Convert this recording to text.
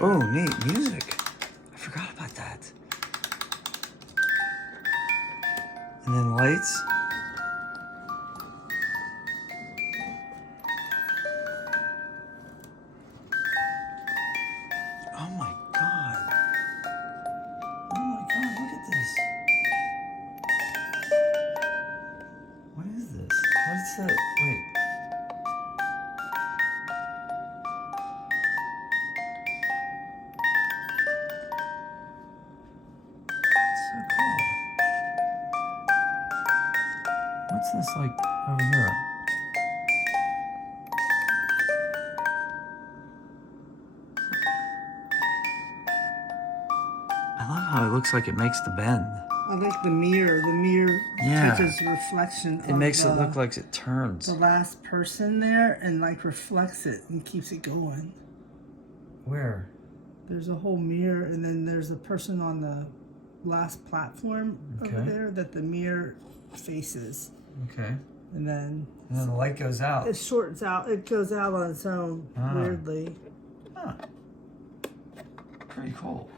Oh, neat music. I forgot about that. And then lights. Oh my God. Oh my God, look at this. What is this? What's that? Wait. So cool. What's this like over here? I love how it looks like it makes the bend. I like the mirror. The mirror Yeah. touches reflection. It makes it look like it turns. The last person there and like reflects it and keeps it going. Where? There's a whole mirror and then there's a person on the last platform over there that the mirror faces. Okay. And then the light goes out. it shorts out. It goes out on its own weirdly. Huh. Pretty cool.